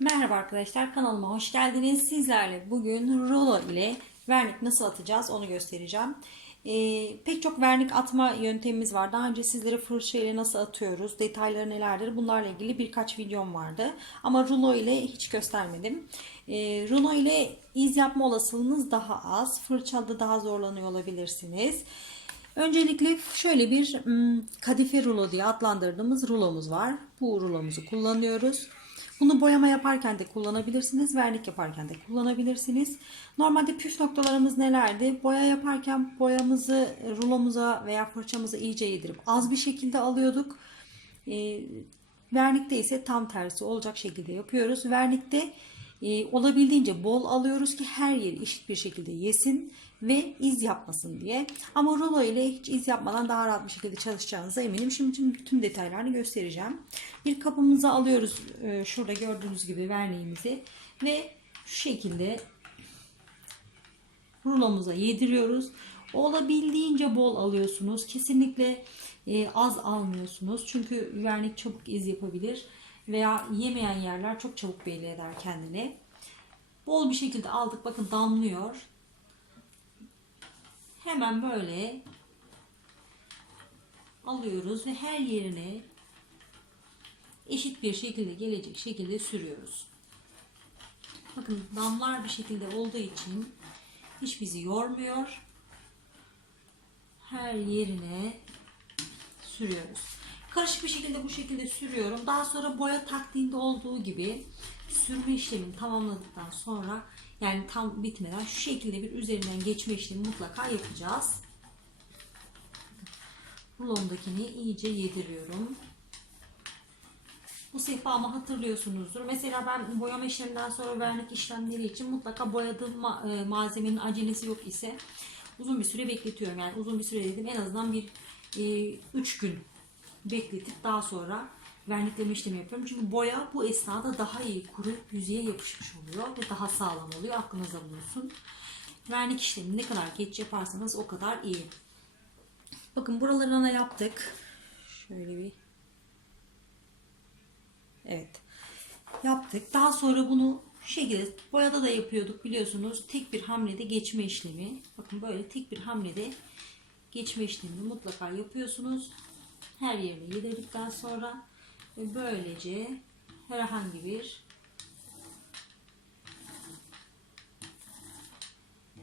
Merhaba arkadaşlar kanalıma hoş geldiniz. Sizlerle bugün rulo ile vernik nasıl atacağız onu göstereceğim. Ee, pek çok vernik atma yöntemimiz var. Daha önce sizlere fırça ile nasıl atıyoruz, detayları nelerdir bunlarla ilgili birkaç videom vardı. Ama rulo ile hiç göstermedim. Ee, rulo ile iz yapma olasılığınız daha az. Fırçada daha zorlanıyor olabilirsiniz. Öncelikle şöyle bir hmm, kadife rulo diye adlandırdığımız rulomuz var. Bu rulomuzu kullanıyoruz. Bunu boyama yaparken de kullanabilirsiniz. Vernik yaparken de kullanabilirsiniz. Normalde püf noktalarımız nelerdi? Boya yaparken boyamızı rulomuza veya fırçamıza iyice yedirip az bir şekilde alıyorduk. E, vernikte ise tam tersi olacak şekilde yapıyoruz. Vernikte e, olabildiğince bol alıyoruz ki her yeri eşit bir şekilde yesin ve iz yapmasın diye. Ama rulo ile hiç iz yapmadan daha rahat bir şekilde çalışacağınıza eminim. Şimdi tüm, tüm detaylarını göstereceğim. Bir kabımıza alıyoruz e, şurada gördüğünüz gibi verniğimizi ve şu şekilde rulomuza yediriyoruz. Olabildiğince bol alıyorsunuz. Kesinlikle e, az almıyorsunuz. Çünkü vernik çabuk iz yapabilir veya yemeyen yerler çok çabuk belli eder kendini. Bol bir şekilde aldık. Bakın damlıyor. Hemen böyle alıyoruz ve her yerine eşit bir şekilde gelecek şekilde sürüyoruz. Bakın damlar bir şekilde olduğu için hiç bizi yormuyor. Her yerine sürüyoruz. Karışık bir şekilde bu şekilde sürüyorum. Daha sonra boya taktiğinde olduğu gibi sürme işlemini tamamladıktan sonra yani tam bitmeden şu şekilde bir üzerinden geçme işlemi mutlaka yapacağız. Rulondakini iyice yediriyorum. Bu sehpamı hatırlıyorsunuzdur. Mesela ben boyama işleminden sonra vernik işlemleri için mutlaka boyadığım e, malzemenin acelesi yok ise uzun bir süre bekletiyorum. Yani uzun bir süre dedim en azından bir 3 gün bekletip daha sonra vernikleme işlemi yapıyorum. Çünkü boya bu esnada daha iyi kuruyup yüzeye yapışmış oluyor ve daha sağlam oluyor. Aklınızda bulunsun. Vernik işlemi ne kadar geç yaparsanız o kadar iyi. Bakın buralarına yaptık. Şöyle bir Evet. Yaptık. Daha sonra bunu şu şekilde boyada da yapıyorduk biliyorsunuz. Tek bir hamlede geçme işlemi. Bakın böyle tek bir hamlede geçme işlemini mutlaka yapıyorsunuz. Her yerine yedirdikten sonra ve böylece herhangi bir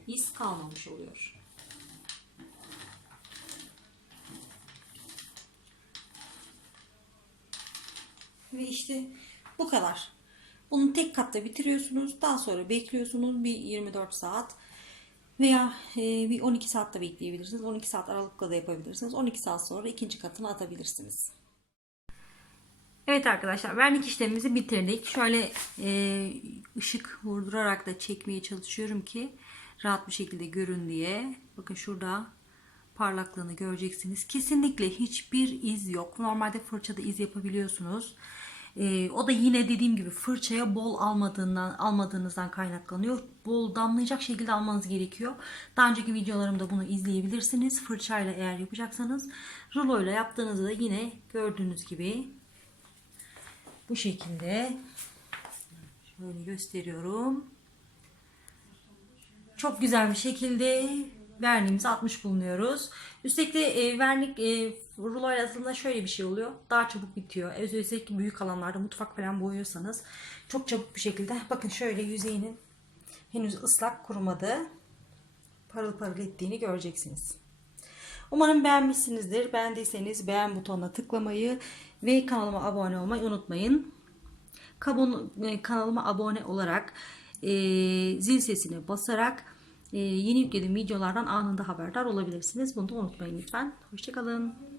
iz kalmamış oluyor. Ve işte bu kadar. Bunu tek katta bitiriyorsunuz. Daha sonra bekliyorsunuz bir 24 saat veya e, bir 12 saat de bekleyebilirsiniz. 12 saat aralıkla da yapabilirsiniz. 12 saat sonra ikinci katını atabilirsiniz. Evet arkadaşlar vernik işlemimizi bitirdik. Şöyle e, ışık vurdurarak da çekmeye çalışıyorum ki rahat bir şekilde görün diye. Bakın şurada parlaklığını göreceksiniz. Kesinlikle hiçbir iz yok. Normalde fırçada iz yapabiliyorsunuz. Ee, o da yine dediğim gibi fırçaya bol almadığından almadığınızdan kaynaklanıyor. Bol damlayacak şekilde almanız gerekiyor. Daha önceki videolarımda bunu izleyebilirsiniz. Fırçayla eğer yapacaksanız rulo ile yaptığınızda da yine gördüğünüz gibi bu şekilde şöyle gösteriyorum. Çok güzel bir şekilde verniğimizi atmış bulunuyoruz. Üstelik de e, vernik e, ruloyla aslında şöyle bir şey oluyor. Daha çabuk bitiyor. Özellikle büyük alanlarda mutfak falan boyuyorsanız çok çabuk bir şekilde bakın şöyle yüzeyinin henüz ıslak kurumadı. Parıl parıl ettiğini göreceksiniz. Umarım beğenmişsinizdir. Beğendiyseniz beğen butonuna tıklamayı ve kanalıma abone olmayı unutmayın. Kabon, e, kanalıma abone olarak e, zil sesine basarak yeni yüklediğim videolardan anında haberdar olabilirsiniz. Bunu da unutmayın lütfen. Hoşçakalın.